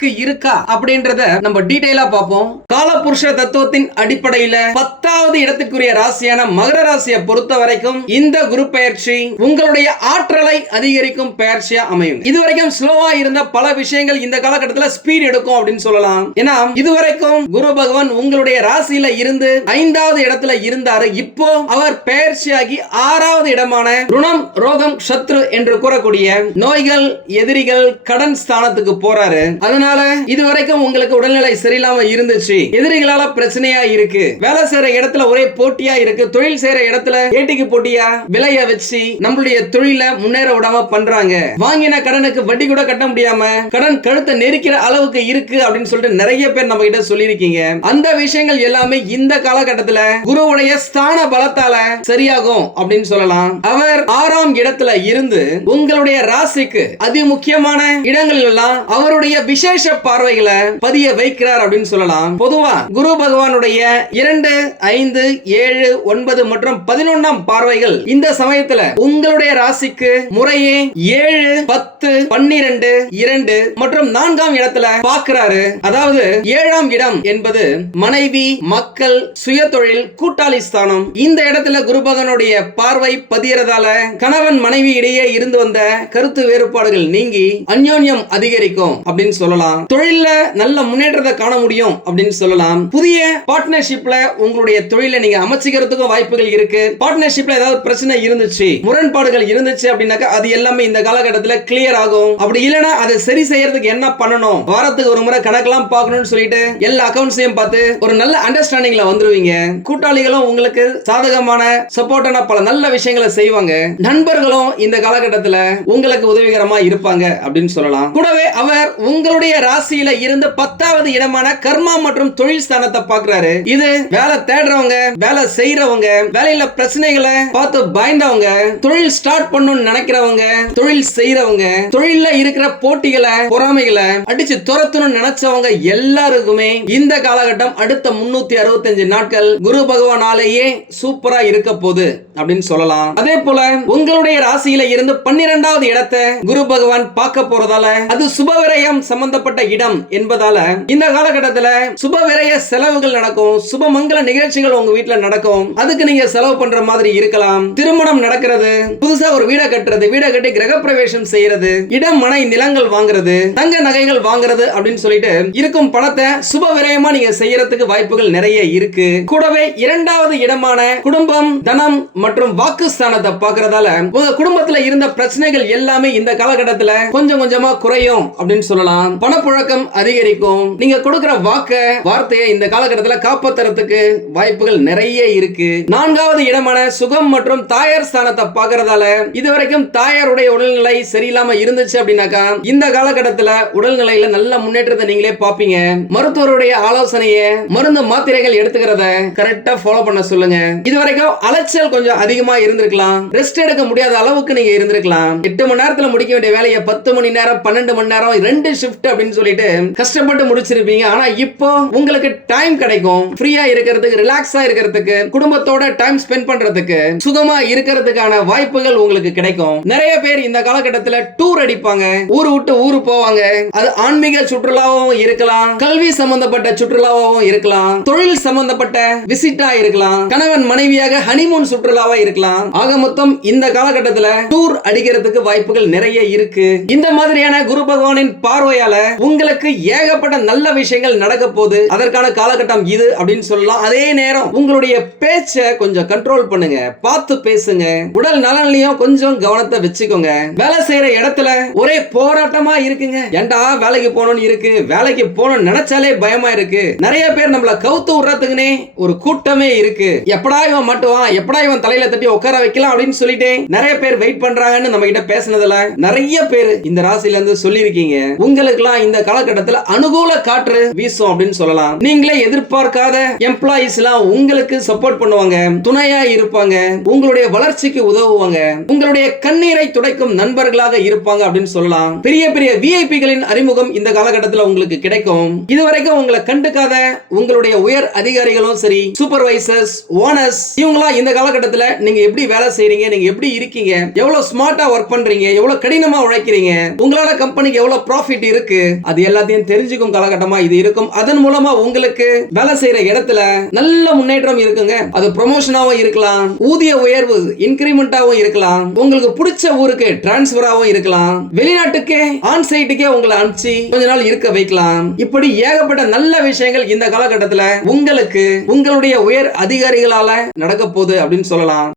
ராசிக்கு இருக்கா அப்படின்றத நம்ம டீடைலா பார்ப்போம். காலபுருஷ தத்துவத்தின் அடிப்படையில பத்தாவது இடத்துக்குரிய ராசியான மகர ராசியை பொறுத்த வரைக்கும் இந்த குரு பயிற்சி உங்களுடைய ஆற்றலை அதிகரிக்கும் பயிற்சியா அமையும். இதுவரைக்கும் ஸ்லோவா இருந்த பல விஷயங்கள் இந்த காலகட்டத்தில் ஸ்பீட் எடுக்கும் அப்படின்னு சொல்லலாம். ஏன்னா இதுவரைக்கும் குரு பகவான் உங்களுடைய ராசியில இருந்து ஐந்தாவது இடத்துல இருந்தாரு. இப்போ அவர் பயிற்சியாகி ஆறாவது இடமான ருணம் ரோகம் சத்ரு என்று கூறக்கூடிய நோய்கள் எதிரிகள் கடன் ஸ்தானத்துக்கு போறாரு. அதனால இதுவரைக்கும் உங்களுக்கு உடல்நிலை சரியில்லாம இருந்துச்சு. எதிரிகளால பிரச்சனையா இருக்கு. வேலை செய்யற இடத்துல ஒரே போட்டியா இருக்கு. தொழில் செய்யற இடத்துல ஏட்டிக்கு போட்டியா? விலைய வச்சு நம்மளுடைய தொழில முன்னேற விடாம பண்றாங்க. வாங்கின கடனுக்கு வட்டி கூட கட்ட முடியாம கடன் கழுத்தை நெரிக்கிற அளவுக்கு இருக்கு அப்படின்னு சொல்லிட்டு நிறைய பேர் நம்ம கிட்ட சொல்லியிருக்கீங்க. அந்த விஷயங்கள் எல்லாமே இந்த காலகட்டத்துல குருவுடைய ஸ்தான பலத்தால சரியாகும் அப்படின்னு சொல்லலாம். அவர் ஆறாம் இடத்துல இருந்து உங்களுடைய ராசிக்கு அதி முக்கியமான இடங்கள் எல்லாம் அவருடைய விசேஷ பார்வைகளை பதிய வைக்கிறார் அப்படின்னு சொல்லலாம். பொதுவா குரு பகவானுடைய இரண்டு ஐந்து ஏழு ஒன்பது மற்றும் பதினொன்னாம் பார்வைகள் இந்த சமயத்துல உங்களுடைய ராசிக்கு முறையே ஏழு பத்து பன்னிரண்டு இரண்டு மற்றும் நான்காம் இடத்துல பாக்குறாரு அதாவது ஏழாம் இடம் என்பது மனைவி மக்கள் சுயதொழில் கூட்டாளி ஸ்தானம். இந்த இடத்துல குரு பகவானுடைய பார்வை பதியறதால கணவன் மனைவி இடையே இருந்து வந்த கருத்து வேறுபாடுகள் நீங்கி அந்யோன்யம் அதிகரிக்கும் அப்படின்னு சொல்லலாம். தொழில்ல நல்ல முன்னேற்றத்தை காண முடியும் அப்படின்னு சொல்லலாம். புதிய பார்ட்னர்ஷிப்ல உங்களுடைய தொழிலை நீங்க அமைச்சிக்கிறதுக்கும் வாய்ப்புகள் இருக்கு. பார்ட்னர்ஷிப்ல ஏதாவது பிரச்சனை இருந்துச்சு முரண்பாடுகள் இருந்துச்சு அப்படின்னாக்கா அது எல்லாமே இந்த காலகட்டத்துல கிளியர் ஆகும். அப்படி இல்லைன்னா அதை சரி செய்யறதுக்கு என்ன பண்ணணும்? வாரத்துக்கு ஒரு முறை கணக்கெல்லாம் பார்க்கணும்னு சொல்லிட்டு எல்லா அக்கௌண்ட்ஸையும் பார்த்து ஒரு நல்ல அண்டர்ஸ்டாண்டிங்ல வந்துருவீங்க. கூட்டாளிகளும் உங்களுக்கு சாதகமான சப்போர்ட்டான பல நல்ல விஷயங்களை செய்வாங்க. நண்பர்களும் இந்த காலகட்டத்துல உங்களுக்கு உதவிகரமா இருப்பாங்க அப்படின்னு சொல்லலாம். கூடவே அவர் உங்களுடைய ராசியில இருந்து பத்தாவது இடமான கர்மா மற்றும் தொழில் ஸ்தானத்தை பாக்குறாரு இது வேலை தேடுறவங்க வேலை செய்யறவங்க வேலையில பிரச்சனைகளை பார்த்து பயந்தவங்க தொழில் ஸ்டார்ட் பண்ணணும்னு நினைக்கிறவங்க தொழில் செய்யறவங்க தொழில இருக்கிற போட்டிகளை பொறாமைகளை அடிச்சு துரத்தணும்னு நினைச்சவங்க எல்லாருக்குமே இந்த காலகட்டம் அடுத்த முன்னூத்தி அறுபத்தஞ்சு நாட்கள் குரு பகவானாலேயே சூப்பரா இருக்க போகுது அப்படின்னு சொல்லலாம். அதே போல உங்களுடைய ராசியில இருந்து பன்னிரெண்டாவது இடத்தை குரு பகவான் பார்க்க போறதால அது சுபவிரயம் சம்பந்தப்பட்ட இடம் என்பதால இந்த காலகட்டத்தில் சுப விரைய செலவுகள் நடக்கும் சுப மங்கள நிகழ்ச்சிகள் உங்க வீட்ல நடக்கும். அதுக்கு நீங்க செலவு பண்ற மாதிரி இருக்கலாம். திருமணம் நடக்கிறது புதுசா ஒரு வீடை கட்டுறது வீடை கட்டி கிரக பிரவேசம் செய்யறது இடம் மனை நிலங்கள் வாங்குறது தங்க நகைகள் வாங்குறது அப்படின்னு சொல்லிட்டு இருக்கும் பணத்தை சுப விரயமா நீங்க செய்யறதுக்கு வாய்ப்புகள் நிறைய இருக்கு. கூடவே இரண்டாவது இடமான குடும்பம் தனம் மற்றும் வாக்கு ஸ்தானத்தை பார்க்கறதால உங்க குடும்பத்துல இருந்த பிரச்சனைகள் எல்லாமே இந்த காலகட்டத்துல கொஞ்சம் கொஞ்சமா குறையும் அப்படின்னு சொல்லலாம். பணப்புழக்கம் அதிகரிக்கும். நீங்க கொடுக்கிற வாக்க வார்த்தையை இந்த காலகட்டத்துல காப்பாத்துறதுக்கு வாய்ப்புகள் நிறைய இருக்கு. நான்காவது இடமான சுகம் மற்றும் தாயார் ஸ்தானத்தை பார்க்கறதால இதுவரைக்கும் தாயாருடைய உடல்நிலை சரியில்லாம இருந்துச்சு அப்படின்னாக்கா இந்த காலகட்டத்துல உடல்நிலையில நல்ல முன்னேற்றத்தை நீங்களே பார்ப்பீங்க. மருத்துவருடைய ஆலோசனையை மருந்து மாத்திரைகள் எடுத்துக்கிறத கரெக்டா ஃபாலோ பண்ண சொல்லுங்க. இதுவரைக்கும் அலைச்சல் கொஞ்சம் அதிகமா இருந்திருக்கலாம். ரெஸ்ட் எடுக்க முடியாத அளவுக்கு நீங்க இருந்திருக்கலாம். எட்டு மணி நேரத்துல முடிக்க வேண்டிய வேலையை பத்து மணி நேரம் பன்னெண்டு மணி நேரம் ரெண்டு ஷிஃப்ட் அப்படின்னு சொல்லிட்டு கஷ்டப்பட்டு முடிச்சிருப்பீங்க. ஆனா இப்போ உங்களுக்கு டைம் கிடைக்கும். ஃப்ரீயா இருக்கிறதுக்கு ரிலாக்ஸா இருக்கிறதுக்கு குடும்பத்தோட டைம் ஸ்பெண்ட் பண்றதுக்கு சுகமா இருக்கிறதுக்கான வாய்ப்புகள் உங்களுக்கு கிடைக்கும். நிறைய பேர் இந்த காலகட்டத்துல டூர் அடிப்பாங்க. ஊரு விட்டு ஊரு போவாங்க. அது ஆன்மீக சுற்றுலாவும் இருக்கலாம். கல்வி சம்பந்தப்பட்ட சுற்றுலாவும் இருக்கலாம். தொழில் சம்பந்தப்பட்ட விசிட்டா இருக்கலாம். கணவன் மனைவியாக ஹனிமூன் சுற்றுலாவா இருக்கலாம். ஆக மொத்தம் இந்த காலகட்டத்துல டூர் அடிக்கிறதுக்கு வாய்ப்புகள் நிறைய இருக்கு. இந்த மாதிரியான குரு பகவானின் பார்வையால உங்களுக்கு ஏகப்பட்ட நல்ல விஷயங்கள் நடக்க போகுது. அதற்கான காலகட்டம் இது அப்படின்னு சொல்லலாம். அதே நேரம் உங்களுடைய பேச்சை கொஞ்சம் கண்ட்ரோல் பண்ணுங்க. பார்த்து பேசுங்க. உடல் நலன்லயும் கொஞ்சம் கவனத்தை வச்சுக்கோங்க. வேலை செய்யற இடத்துல ஒரே போராட்டமா இருக்குங்க. ஏன்டா வேலைக்கு போகணும்னு இருக்கு? வேலைக்கு போகணும்னு நினைச்சாலே பயமா இருக்கு. நிறைய பேர் நம்மள கவுத்து விடுறதுக்குனே ஒரு கூட்டமே இருக்கு. எப்படா இவன் மட்டுவான்? எப்படா இவன் தலையில தட்டி உட்கார வைக்கலாம் அப்படின்னு சொல்லிட்டு நிறைய பேர் வெயிட் பண்றாங்கன்னு நம்ம கிட்ட பேசுனதுல நிறைய பேர் இந்த ராசில இருந்து சொல்லியிருக்கீங்க. உங்களுக்கு எல்லாம் இந்த காலகட்டத்தில் அனுகூல காற்று வீசும் அப்படின்னு சொல்லலாம். நீங்களே எதிர்பார்க்காத எம்ப்ளாயிஸ் எல்லாம் உங்களுக்கு சப்போர்ட் பண்ணுவாங்க துணையா இருப்பாங்க உங்களுடைய வளர்ச்சிக்கு உதவுவாங்க உங்களுடைய கண்ணீரை துடைக்கும் நண்பர்களாக இருப்பாங்க அப்படின்னு சொல்லலாம். பெரிய பெரிய விஐபிகளின் அறிமுகம் இந்த காலகட்டத்தில் உங்களுக்கு கிடைக்கும். இதுவரைக்கும் உங்களை கண்டுக்காத உங்களுடைய உயர் அதிகாரிகளும் சரி சூப்பர்வைசர்ஸ் ஓனர்ஸ் இவங்களாம் இந்த காலகட்டத்தில் நீங்க எப்படி வேலை செய்றீங்க நீங்க எப்படி இருக்கீங்க எவ்வளவு ஸ்மார்ட்டா ஒர்க் பண்றீங்க எவ்வளவு கடினமா உழைக்கிறீங்க உங்களால கம்பெனிக்கு எவ்வளவு ப்ராஃபிட் இருக்கு அது எல்லாத்தையும் தெரிஞ்சுக்கும் காலகட்டமா இது இருக்கும். அதன் மூலமா உங்களுக்கு வேலை செய்யற இடத்துல நல்ல முன்னேற்றம் இருக்குங்க. அது ப்ரொமோஷனாவும் இருக்கலாம். ஊதிய உயர்வு இன்கிரிமெண்டாவும் இருக்கலாம். உங்களுக்கு பிடிச்ச ஊருக்கு டிரான்ஸ்பராவும் இருக்கலாம். வெளிநாட்டுக்கே ஆன் சைட்டுக்கே உங்களை அனுப்பிச்சு கொஞ்ச நாள் இருக்க வைக்கலாம். இப்படி ஏகப்பட்ட நல்ல விஷயங்கள் இந்த காலகட்டத்துல உங்களுக்கு உங்களுடைய உயர் அதிகாரிகளால நடக்க போகுது அப்படின்னு சொல்லலாம்.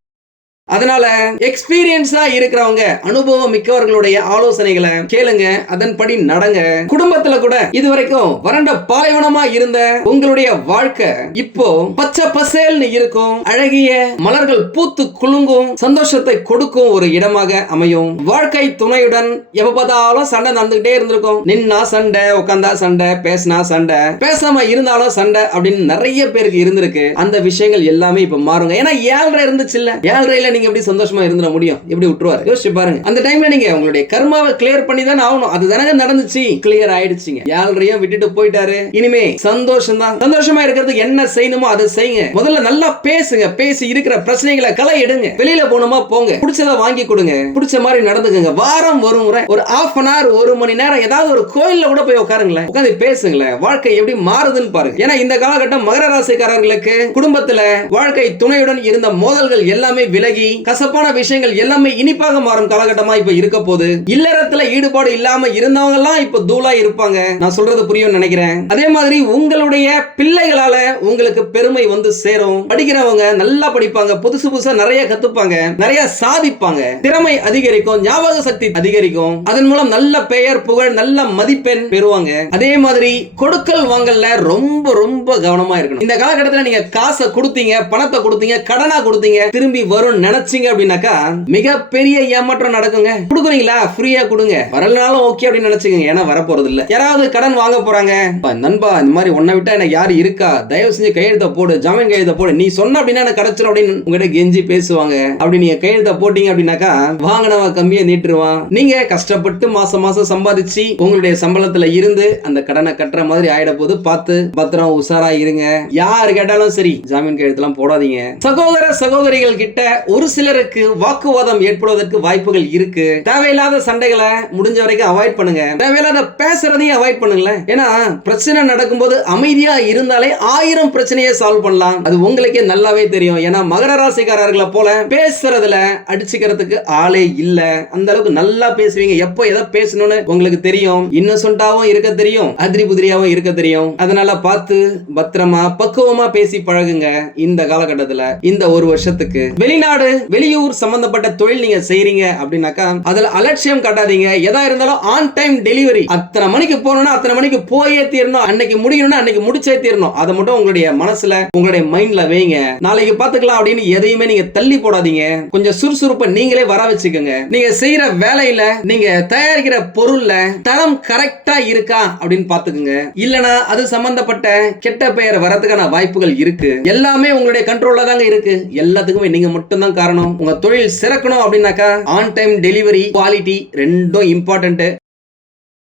அதனால எக்ஸ்பீரியன்ஸா இருக்கிறவங்க அனுபவம் மிக்கவர்களுடைய ஆலோசனைகளை கேளுங்க அதன்படி நடங்க. குடும்பத்துல கூட இது வரைக்கும் வறண்ட பாலைவனமா இருந்த உங்களுடைய வாழ்க்கை இப்போ பச்சை பசேல்னு இருக்கும் அழகிய மலர்கள் பூத்து குலுங்கும் சந்தோஷத்தை கொடுக்கும் ஒரு இடமாக அமையும். வாழ்க்கை துணையுடன் எப்ப பார்த்தாலும் சண்டை நடந்துகிட்டே இருந்திருக்கும். நின்னா சண்டை உட்காந்தா சண்டை பேசினா சண்டை பேசாம இருந்தாலும் சண்டை அப்படின்னு நிறைய பேருக்கு இருந்திருக்கு. அந்த விஷயங்கள் எல்லாமே இப்ப மாறுங்க. ஏன்னா ஏழரை இருந்துச்சு இல்ல ஏழரையில நீங்க எப்படி சந்தோஷமா இருந்துட முடியும்? எப்படி விட்டுருவாரு? யோசிச்சு பாருங்க. அந்த டைம்ல நீங்க உங்களுடைய கர்மாவை கிளியர் பண்ணி தானே ஆகணும். அது தானே நடந்துச்சு. கிளியர் ஆயிடுச்சுங்க. யாரையும் விட்டுட்டு போயிட்டாரு. இனிமே சந்தோஷம் தான் சந்தோஷமா இருக்கிறதுக்கு என்ன செய்யணுமோ அதை செய்யுங்க. முதல்ல நல்லா பேசுங்க. பேசி இருக்கிற பிரச்சனைகளை களை எடுங்க வெளியில போகணுமா? போங்க. பிடிச்சதை வாங்கி கொடுங்க. பிடிச்ச மாதிரி நடந்துக்குங்க. வாரம் வரும் ஒரு ஹாஃப் அன் ஹவர் ஒரு மணி நேரம் ஏதாவது ஒரு கோயில்ல கூட போய் உட்காருங்களேன். உட்காந்து பேசுங்களேன். வாழ்க்கை எப்படி மாறுதுன்னு பாருங்க. ஏன்னா இந்த காலகட்டம் மகர ராசிக்காரர்களுக்கு குடும்பத்துல வாழ்க்கை துணையுடன் இருந்த மோதல்கள் எல்லாமே விலகி கசப்பான விஷயங்கள் எல்லாமே இனிப்பாக மாறும் காலகட்டமா இப்ப இருக்க போகுது. இல்லறத்துல ஈடுபாடு இல்லாம இருந்தவங்க எல்லாம் இப்ப தூளா இருப்பாங்க. நான் சொல்றது புரியும் நினைக்கிறேன். அதே மாதிரி உங்களுடைய பிள்ளைகளால உங்களுக்கு பெருமை வந்து சேரும். படிக்கிறவங்க நல்லா படிப்பாங்க புதுசு புதுசா நிறைய கத்துப்பாங்க நிறைய சாதிப்பாங்க. திறமை அதிகரிக்கும் ஞாபக சக்தி அதிகரிக்கும். அதன் மூலம் நல்ல பெயர் புகழ் நல்ல மதிப்பெண் பெறுவாங்க. அதே மாதிரி கொடுக்கல் வாங்கல்ல ரொம்ப ரொம்ப கவனமா இருக்கணும். இந்த காலகட்டத்தில் நீங்க காசை கொடுத்தீங்க பணத்தை கொடுத்தீங்க கடனா கொடுத்தீங்க திரும்பி வரும் நினைச்சீங்க அப்படின்னாக்கா மிகப்பெரிய ஏமாற்றம் நடக்குங்க. கொடுக்குறீங்களா? ஃப்ரீயா கொடுங்க. வரலனாலும் ஓகே அப்படின்னு நினைச்சுக்கோங்க. ஏன்னா வரப்போறது இல்ல யாராவது கடன் வாங்க போறாங்க. நண்பா இந்த மாதிரி உன்னை விட்டா எனக்கு யாரு இருக்கா? தயவு செஞ்சு கையெழுத்த போடு. ஜாமீன் கையெழுத்த போடு. நீ சொன்ன அப்படின்னா எனக்கு கிடைச்சிடும் அப்படின்னு உங்ககிட்ட கெஞ்சி பேசுவாங்க. அப்படி நீங்க கையெழுத்த போட்டீங்க அப்படின்னாக்கா வாங்கினவன் கம்மியா நீட்டுருவான். நீங்க கஷ்டப்பட்டு மாசம் மாசம் சம்பாதிச்சு உங்களுடைய சம்பளத்துல இருந்து அந்த கடனை கட்டுற மாதிரி ஆயிட போது பார்த்து பத்திரம் உஷாரா இருங்க. யாரு கேட்டாலும் சரி ஜாமீன் கையெழுத்துலாம் போடாதீங்க. சகோதர சகோதரிகள் கிட்ட ஒரு சிலருக்கு வாக்குவாதம் ஏற்படுவதற்கு வாய்ப்புகள் இருக்கு. தேவையில்லாத சண்டைகளை முடிஞ்ச வரைக்கும் அவாய்ட் பண்ணுங்க. தேவையில்லாத பேசுறதையும் அவாய்ட் பண்ணுங்களேன். ஏன்னா பிரச்சனை நடக்கும்போது அமைதியா இருந்தாலே ஆயிரம் பிரச்சனையை சால்வ் பண்ணலாம். அது உங்களுக்கே நல்லாவே தெரியும். ஏன்னா மகர ராசிக்காரர்களை போல பேசுறதுல அடிச்சுக்கிறதுக்கு ஆளே இல்ல. அந்த அளவுக்கு நல்லா பேசுவீங்க. எப்போ எதை பேசணும்னு உங்களுக்கு தெரியும். இன்னசென்ட்டாவும் இருக்க தெரியும். அதிரி புதிரியாவும் இருக்க தெரியும். அதனால பார்த்து பத்திரமா பக்குவமா பேசி பழகுங்க. இந்த காலகட்டத்துல இந்த ஒரு வருஷத்துக்கு. வெளிநாடு வெளியூர் சம்பந்தப்பட்ட தொழில் நீங்க செய்றீங்க அப்படின்னாக்கா அதுல அலட்சியம் காட்டாதீங்க. எதா இருந்தாலும் ஆன் டைம் டெலிவரி அத்தனை மணிக்கு போகணும்னா அத்தனை மணிக்கு போயே தீரணும். அன்னைக்கு முடியணும்னா அன்னைக்கு முடிச்சே தீரணும். அதை மட்டும் உங்களுடைய மனசுல உங்களுடைய மைண்ட்ல வைங்க. நாளைக்கு பாத்துக்கலாம் அப்படின்னு எதையுமே நீங்க தள்ளி போடாதீங்க. கொஞ்சம் சுறுசுறுப்பை நீங்களே வர வச்சுக்கோங்க. நீங்க செய்யற வேலையில நீங்க தயாரிக்கிற பொருள்ல தரம் கரெக்டா இருக்கா அப்படின்னு பாத்துக்கோங்க இல்லனா அது சம்பந்தப்பட்ட கெட்ட பெயர் வரதுக்கான வாய்ப்புகள் இருக்கு. எல்லாமே உங்களுடைய கண்ட்ரோல்ல தாங்க இருக்கு. எல்லாத்துக்குமே நீங்க மட்டும் தான் காரணம் உங்க தொழில் சிறக்கணும் அப்படின்னாக்கா ஆன் டைம் டெலிவரி குவாலிட்டி ரெண்டும் இம்பார்ட்டன்ட்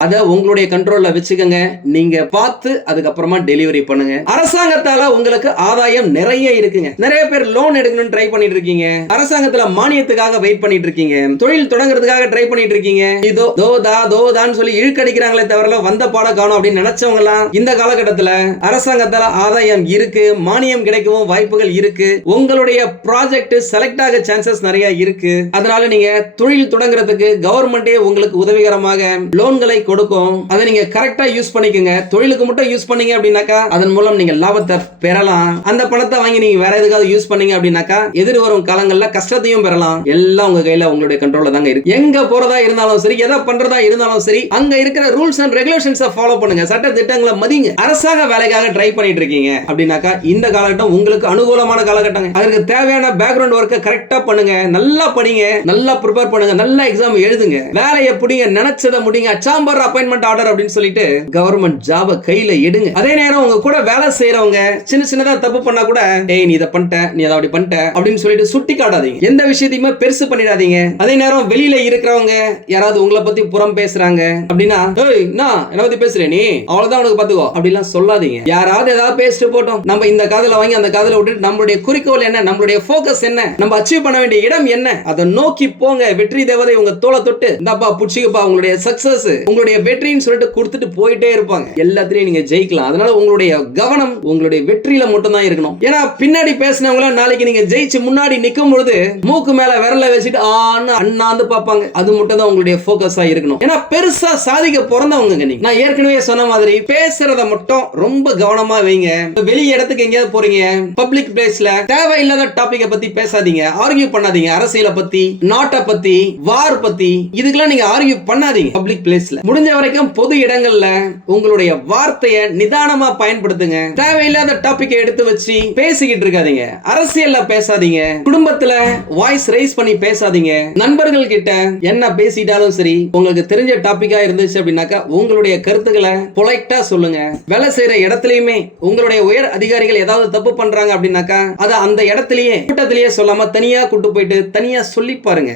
அதை உங்களுடைய கண்ட்ரோல்ல வச்சுக்கோங்க. நீங்க பார்த்து அதுக்கப்புறமா டெலிவரி பண்ணுங்க. அரசாங்கத்தால உங்களுக்கு ஆதாயம் நிறைய இருக்குங்க. நிறைய பேர் லோன் எடுக்கணும்னு ட்ரை பண்ணிட்டு இருக்கீங்க. அரசாங்கத்துல மானியத்துக்காக வெயிட் பண்ணிட்டு இருக்கீங்க. தொழில் தொடங்குறதுக்காக ட்ரை பண்ணிட்டு இருக்கீங்க. இதோ தோதா தோதான்னு சொல்லி இழுக்கடிக்கிறாங்களே தவிர வந்த பாடம் காணும் அப்படின்னு நினைச்சவங்க எல்லாம் இந்த காலகட்டத்துல அரசாங்கத்தால ஆதாயம் இருக்கு மானியம் கிடைக்கவும் வாய்ப்புகள் இருக்கு. உங்களுடைய ப்ராஜெக்ட் செலக்ட் ஆக சான்சஸ் நிறைய இருக்கு. அதனால நீங்க தொழில் தொடங்குறதுக்கு கவர்மெண்டே உங்களுக்கு உதவிகரமாக லோன்களை கொடுக்கும் அதை நீங்க கரெக்டா யூஸ் பண்ணிக்கோங்க. தொழிலுக்கு மட்டும் யூஸ் பண்ணீங்க அப்படின்னாக்கா அதன் மூலம் நீங்க லாபத்தை பெறலாம். அந்த பணத்தை வாங்கி நீங்க வேற எதுக்காவது யூஸ் பண்ணீங்க அப்படின்னாக்கா எதிர் வரும் காலங்கள்ல கஷ்டத்தையும் பெறலாம். எல்லாம் உங்க கையில உங்களுடைய கண்ட்ரோல்ல தாங்க இருக்கு. எங்க போறதா இருந்தாலும் சரி எதை பண்றதா இருந்தாலும் சரி அங்க இருக்கிற ரூல்ஸ் அண்ட் ரெகுலேஷன்ஸை ஃபாலோ பண்ணுங்க. சட்ட திட்டங்களை மதிங்க. அரசாங்க வேலைக்காக ட்ரை பண்ணிட்டு இருக்கீங்க அப்படின்னாக்கா இந்த காலகட்டம் உங்களுக்கு அனுகூலமான காலகட்டம் அதற்கு தேவையான பேக்ரவுண்ட் ஒர்க்கை கரெக்டா பண்ணுங்க. நல்லா படிங்க. நல்லா ப்ரிப்பேர் பண்ணுங்க. நல்லா எக்ஸாம் எழுதுங்க. வேலையை பிடிங்க. நினைச்சதை முடிங்க. அச்சாம்பரம் ஆர்டர் அப்பாயின்மெண்ட் ஆர்டர் அப்படின்னு சொல்லிட்டு கவர்மெண்ட் ஜாபை கையில எடுங்க. அதே நேரம் உங்க கூட வேலை செய்யறவங்க சின்ன சின்னதா தப்பு பண்ணா கூட ஏய் நீ இதை பண்ணிட்ட நீ அதை அப்படி பண்ணிட்ட அப்படின்னு சொல்லிட்டு சுட்டி காட்டாதீங்க எந்த விஷயத்தையுமே பெருசு பண்ணிடாதீங்க. அதே நேரம் வெளியில இருக்கிறவங்க யாராவது உங்களை பத்தி புறம் பேசுறாங்க அப்படின்னா ஏய் என்ன? என்ன பத்தி பேசுற நீ? அவ்வளவுதான் உனக்கு பாத்துக்கோ அப்படிலாம் சொல்லாதீங்க. யாராவது ஏதாவது பேசிட்டு போட்டோம். நம்ம இந்த காதல வாங்கி அந்த காதல விட்டு நம்மளுடைய குறிக்கோள் என்ன? நம்மளுடைய ஃபோக்கஸ் என்ன? நம்ம அச்சீவ் பண்ண வேண்டிய இடம் என்ன? அதை நோக்கி போங்க. வெற்றி தேவதை உங்க தோலை தொட்டு இந்தாப்பா புடிச்சிக்கப்பா உங்களுடைய சக்சஸ் உங்களுடைய வெற்றின்னு சொல்லிட்டு கொடுத்துட்டு போயிட்டே இருப்பாங்க. எல்லாத்துலயும் நீங்க ஜெயிக்கலாம். அதனால உங்களுடைய கவனம் உங்களுடைய வெற்றியில மட்டும் தான் இருக்கணும். ஏன்னா பின்னாடி பேசினவங்கள நாளைக்கு நீங்க ஜெயிச்சு முன்னாடி நிக்கும் பொழுது மூக்கு மேல விரல வச்சுட்டு ஆன்னு அண்ணாந்து பார்ப்பாங்க. அது மட்டும் தான் உங்களுடைய ஃபோக்கஸா இருக்கணும். ஏன்னா பெருசா சாதிக்க பிறந்தவங்க நீங்க. நான் ஏற்கனவே சொன்ன மாதிரி பேசுறத மட்டும் ரொம்ப கவனமா வைங்க. வெளி இடத்துக்கு எங்கேயாவது போறீங்க பப்ளிக் பிளேஸ்ல தேவையில்லாத டாபிக்க பத்தி பேசாதீங்க. ஆர்கியூ பண்ணாதீங்க. அரசியலை பத்தி நாட்டை பத்தி வார் பத்தி இதுக்கெல்லாம் நீங்க ஆர்கியூ பண்ணாதீங்க. பப்ளிக் பிளேஸ்ல முடிஞ்ச வரைக்கும் பொது இடங்கள்ல உங்களுடைய வார்த்தையை நிதானமா பயன்படுத்துங்க. தேவையில்லாத டாபிக்கை எடுத்து வச்சு பேசிக்கிட்டு இருக்காதீங்க. அரசியல்ல பேசாதீங்க. குடும்பத்துல வாய்ஸ் ரைஸ் பண்ணி பேசாதீங்க. நண்பர்கள் கிட்ட என்ன பேசிட்டாலும் சரி உங்களுக்கு தெரிஞ்ச டாபிக்கா இருந்துச்சு அப்படின்னாக்கா உங்களுடைய கருத்துக்களை பொலைட்டா சொல்லுங்க. வேலை செய்யற இடத்துலயுமே உங்களுடைய உயர் அதிகாரிகள் ஏதாவது தப்பு பண்றாங்க அப்படின்னாக்கா அதை அந்த இடத்துலயே கூட்டத்திலேயே சொல்லாம தனியா கூட்டு போயிட்டு தனியா சொல்லி பாருங்க.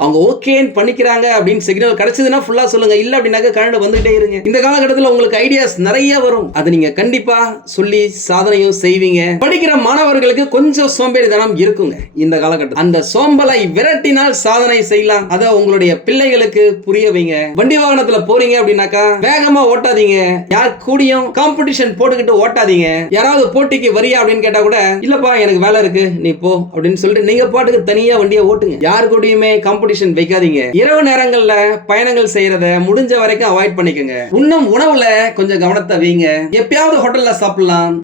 அவங்க ஓகேன்னு பண்ணிக்கிறாங்க அப்படின்னு சிக்னல் கிடைச்சதுன்னா ஃபுல்லா சொல்லுங்க. இல்ல அப்படின்னாக்க கனடா வந்துட்டே இருங்க. இந்த காலகட்டத்தில் உங்களுக்கு ஐடியாஸ் நிறைய வரும். அது நீங்க கண்டிப்பா சொல்லி சாதனையும் செய்வீங்க. படிக்கிற மாணவர்களுக்கு கொஞ்சம் சோம்பேறித்தனம் இருக்குங்க. இந்த காலகட்டம் அந்த சோம்பலை விரட்டினால் சாதனை செய்யலாம். அதை உங்களுடைய பிள்ளைகளுக்கு புரிய வைங்க. வண்டி வாகனத்துல போறீங்க அப்படின்னாக்கா வேகமா ஓட்டாதீங்க. யார் கூடியும் காம்படிஷன் போட்டுக்கிட்டு ஓட்டாதீங்க. யாராவது போட்டிக்கு வரியா அப்படின்னு கேட்டா கூட இல்லப்பா எனக்கு வேலை இருக்கு. நீ போ. அப்படின்னு சொல்லிட்டு நீங்க பாட்டுக்கு தனியா வண்டியை ஓட்டுங்க. யார் கூடயுமே காம்படிஷன் வைக்காதீங்க. இரவு நேரங்கள்ல பயணங்கள் செய்யறத முடிஞ்ச வரைக்கும் அவாய்ட் பண்ணிக்கோங்க. உண்ணும் உணவுல கொஞ்சம் கவனத்தை வைங்க. எப்பயாவது ஹோட்டல்ல சாப்பிடலாம்.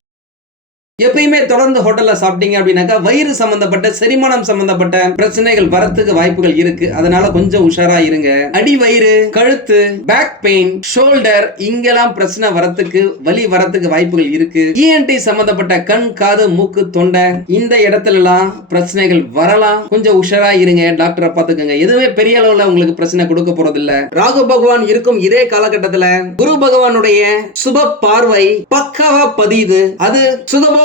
எப்பயுமே தொடர்ந்து ஹோட்டல்ல சாப்பிட்டீங்க அப்படின்னாக்கா வயிறு சம்பந்தப்பட்ட செரிமானம் சம்பந்தப்பட்ட பிரச்சனைகள் வரத்துக்கு வாய்ப்புகள் இருக்கு. அதனால கொஞ்சம் உஷாரா இருங்க. அடி வயிறு கழுத்து பேக் பெயின் ஷோல்டர் இங்கெல்லாம் பிரச்சனை வரத்துக்கு வலி வரத்துக்கு வாய்ப்புகள் இருக்கு. இஎன்டி சம்பந்தப்பட்ட கண் காது மூக்கு தொண்டை இந்த இடத்துல எல்லாம் பிரச்சனைகள் வரலாம். கொஞ்சம் உஷாரா இருங்க டாக்டரை பாத்துக்கோங்க எதுவுமே பெரிய அளவுல உங்களுக்கு பிரச்சனை கொடுக்க போறது இல்ல ராகு பகவான் இருக்கும் இதே காலகட்டத்துல குரு பகவானுடைய சுப பார்வை பக்காவா பதியுது. அது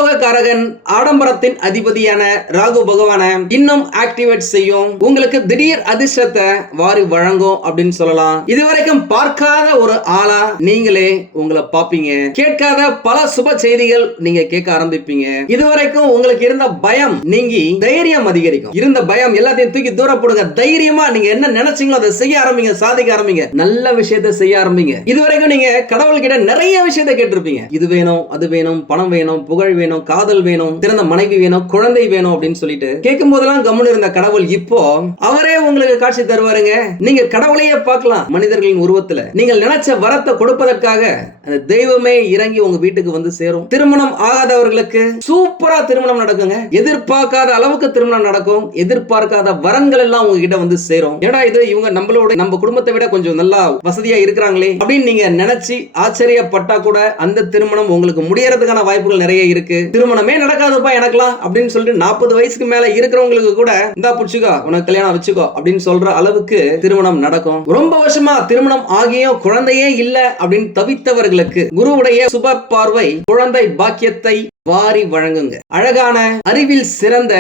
சுகபோக காரகன் ஆடம்பரத்தின் அதிபதியான ராகு பகவான இன்னும் ஆக்டிவேட் செய்யும். உங்களுக்கு திடீர் அதிர்ஷ்டத்தை வாரி வழங்கும் அப்படின்னு சொல்லலாம். இதுவரைக்கும் பார்க்காத ஒரு ஆளா நீங்களே உங்களை பாப்பீங்க கேட்காத பல சுப செய்திகள் நீங்க கேட்க ஆரம்பிப்பீங்க. இதுவரைக்கும் உங்களுக்கு இருந்த பயம் நீங்கி தைரியம் அதிகரிக்கும். இருந்த பயம் எல்லாத்தையும் தூக்கி தூர போடுங்க. தைரியமா நீங்க என்ன நினைச்சீங்களோ அதை செய்ய ஆரம்பிங்க சாதிக்க ஆரம்பிங்க. நல்ல விஷயத்தை செய்ய ஆரம்பிங்க. இதுவரைக்கும் நீங்க கடவுள்கிட்ட நிறைய விஷயத்தை கேட்டிருப்பீங்க. இது வேணும் அது வேணும் பணம் வேணும் புகழ் வேணும் காதல் வேணும் சிறந்த மனைவி வேணும் குழந்தை வேணும் அப்படின்னு சொல்லிட்டு கேட்கும் போதெல்லாம் கம்முன்னு இருந்த கடவுள் இப்போ அவரே உங்களுக்கு காட்சி தருவாருங்க. நீங்க கடவுளையே பார்க்கலாம். மனிதர்களின் உருவத்துல. நீங்கள் நினைச்ச வரத்தை கொடுப்பதற்காக அந்த தெய்வமே இறங்கி உங்க வீட்டுக்கு வந்து சேரும். திருமணம் ஆகாதவர்களுக்கு சூப்பரா திருமணம் நடக்குங்க. எதிர்பார்க்காத அளவுக்கு திருமணம் நடக்கும். எதிர்பார்க்காத வரன்கள் எல்லாம் உங்ககிட்ட வந்து சேரும். ஏடா இது இவங்க நம்மளோட நம்ம குடும்பத்தை விட கொஞ்சம் நல்லா வசதியா இருக்கிறாங்களே அப்படின்னு நீங்க நினைச்சு ஆச்சரியப்பட்டா கூட அந்த திருமணம் உங்களுக்கு முடியறதுக்கான வாய்ப்புகள் நிறைய இருக்கு. திருமணமே நடக்காதுப்பா எனக்குலாம் அப்படின்னு சொல்லிட்டு நாற்பது வயசுக்கு மேல இருக்கிறவங்களுக்கு கூட இந்தா புடிச்சுக்கோ உனக்கு கல்யாணம் வச்சுக்கோ அப்படின்னு சொல்ற அளவுக்கு திருமணம் நடக்கும். ரொம்ப வருஷமா திருமணம் ஆகியும் குழந்தையே இல்ல அப்படின்னு தவித்தவர்கள் தவித்தவர்களுக்கு குருவுடைய சுப பார்வை குழந்தை பாக்கியத்தை வாரி வழங்குங்க. அழகான அறிவில் சிறந்த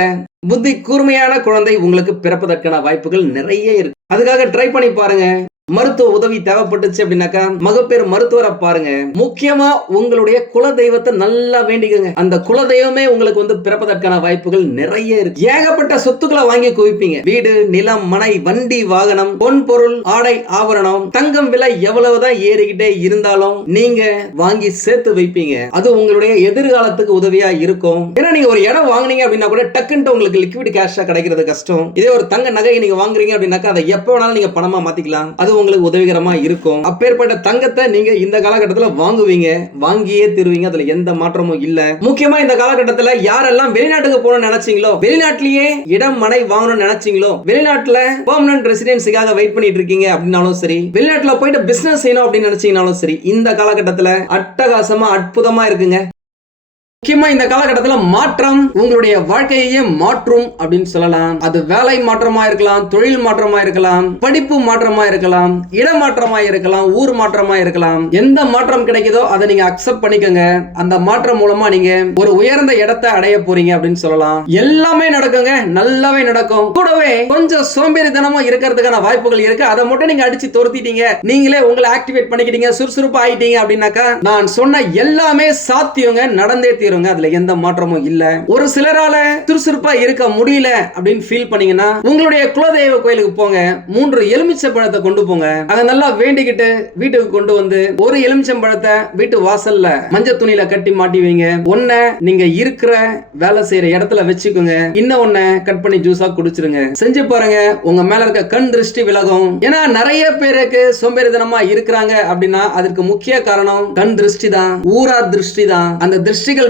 புத்தி கூர்மையான குழந்தை உங்களுக்கு பிறப்பதற்கான வாய்ப்புகள் நிறைய இருக்கு. அதுக்காக ட்ரை பண்ணி பாருங்க. மருத்துவ உதவி தேவைப்பட்டுச்சு அப்படின்னாக்கா மகப்பேறு மருத்துவரை பாருங்க. முக்கியமா உங்களுடைய குல தெய்வத்தை நல்லா வேண்டிக்கங்க. அந்த குல தெய்வமே உங்களுக்கு வந்து பிறப்பதற்கான வாய்ப்புகள் நிறைய இருக்கு. ஏகப்பட்ட சொத்துக்களை வாங்கி குவிப்பீங்க. வீடு நிலம் மனை வண்டி வாகனம் பொன் பொருள் ஆடை ஆவரணம் தங்கம் விலை எவ்வளவுதான் ஏறிக்கிட்டே இருந்தாலும் நீங்க வாங்கி சேர்த்து வைப்பீங்க. அது உங்களுடைய எதிர்காலத்துக்கு உதவியா இருக்கும். ஏன்னா நீங்க ஒரு இடம் வாங்குனீங்க அப்படின்னா கூட டக்குன்ட்டு உங்களுக்கு லிக்விட் கேஷா கிடைக்கிறது கஷ்டம். இதே ஒரு தங்க நகை நீங்க வாங்குறீங்க அப்படின்னாக்கா அதை எப்போ வேணாலும் நீங்க பணமா மாத்திக்கலாம். அது உங்களுக்கு உதவிகரமா இருக்கும். அப்பேற்பட்ட தங்கத்தை நீங்க இந்த காலகட்டத்தில் வாங்குவீங்க. வாங்கியே தருவீங்க. அதுல எந்த மாற்றமும் இல்ல. முக்கியமா இந்த காலகட்டத்தில் யாரெல்லாம் வெளிநாட்டுக்கு போகணும்னு நினைச்சீங்களோ வெளிநாட்டிலேயே இடம் மனை வாங்கணும்னு நினைச்சீங்களோ வெளிநாட்டுல பெர்மனன்ட் ரெசிடென்சிக்காக வெயிட் பண்ணிட்டு இருக்கீங்க அப்படின்னாலும் சரி வெளிநாட்டுல போயிட்டு பிசினஸ் செய்யணும் அப்படின்னு நினைச்சீங்கனாலும் சரி இந்த காலகட்டத்தில் அட்டகாசமா அற்புதமா இருக்குங்க. முக்கியமா இந்த காலகட்டத்துல மாற்றம் உங்களுடைய வாழ்க்கையையே மாற்றும் அப்படின்னு சொல்லலாம். அது வேலை மாற்றமா இருக்கலாம் தொழில் மாற்றமா இருக்கலாம் படிப்பு மாற்றமா இருக்கலாம் இடமாற்றமா இருக்கலாம் ஊர் மாற்றமா இருக்கலாம். எந்த மாற்றம் கிடைக்குதோ அதை நீங்க அக்செப்ட் பண்ணிக்கோங்க. அந்த மாற்றம் மூலமா நீங்க ஒரு உயர்ந்த இடத்தை அடைய போறீங்க அப்படின்னு சொல்லலாம். எல்லாமே நடக்குங்க நல்லாவே நடக்கும். கூடவே கொஞ்சம் சோம்பேறித்தனமா இருக்கிறதுக்கான வாய்ப்புகள் இருக்கு. அதை மட்டும் நீங்க அடிச்சு துரத்திட்டீங்க. நீங்களே உங்களை ஆக்டிவேட் பண்ணிக்கிட்டீங்க சுறுசுறுப்பு ஆயிட்டீங்க அப்படின்னாக்கா நான் சொன்ன எல்லாமே சாத்தியங்க நடந்தே செய்யறவங்க அதுல எந்த மாற்றமும் இல்ல. ஒரு சிலரால சுறுசுறுப்பா இருக்க முடியல அப்படின்னு ஃபீல் பண்ணீங்கன்னா உங்களுடைய குலதெய்வ கோயிலுக்கு போங்க மூன்று எலுமிச்சை பழத்தை கொண்டு போங்க. அதை நல்லா வேண்டிக்கிட்டு வீட்டுக்கு கொண்டு வந்து ஒரு எலுமிச்சம் பழத்தை வீட்டு வாசல்ல மஞ்சள் துணியில கட்டி மாட்டி வைங்க. ஒன்ன நீங்க இருக்கிற வேலை செய்யற இடத்துல வச்சுக்கோங்க. இன்னும் ஒன்ன கட் பண்ணி ஜூஸா குடிச்சிருங்க. செஞ்சு பாருங்க உங்க மேல இருக்க கண் திருஷ்டி விலகும். ஏன்னா நிறைய பேருக்கு சோம்பேறிதனமா இருக்கிறாங்க அப்படின்னா அதற்கு முக்கிய காரணம் கண் திருஷ்டி தான் ஊரா திருஷ்டி தான் அந்த திருஷ்டிகள்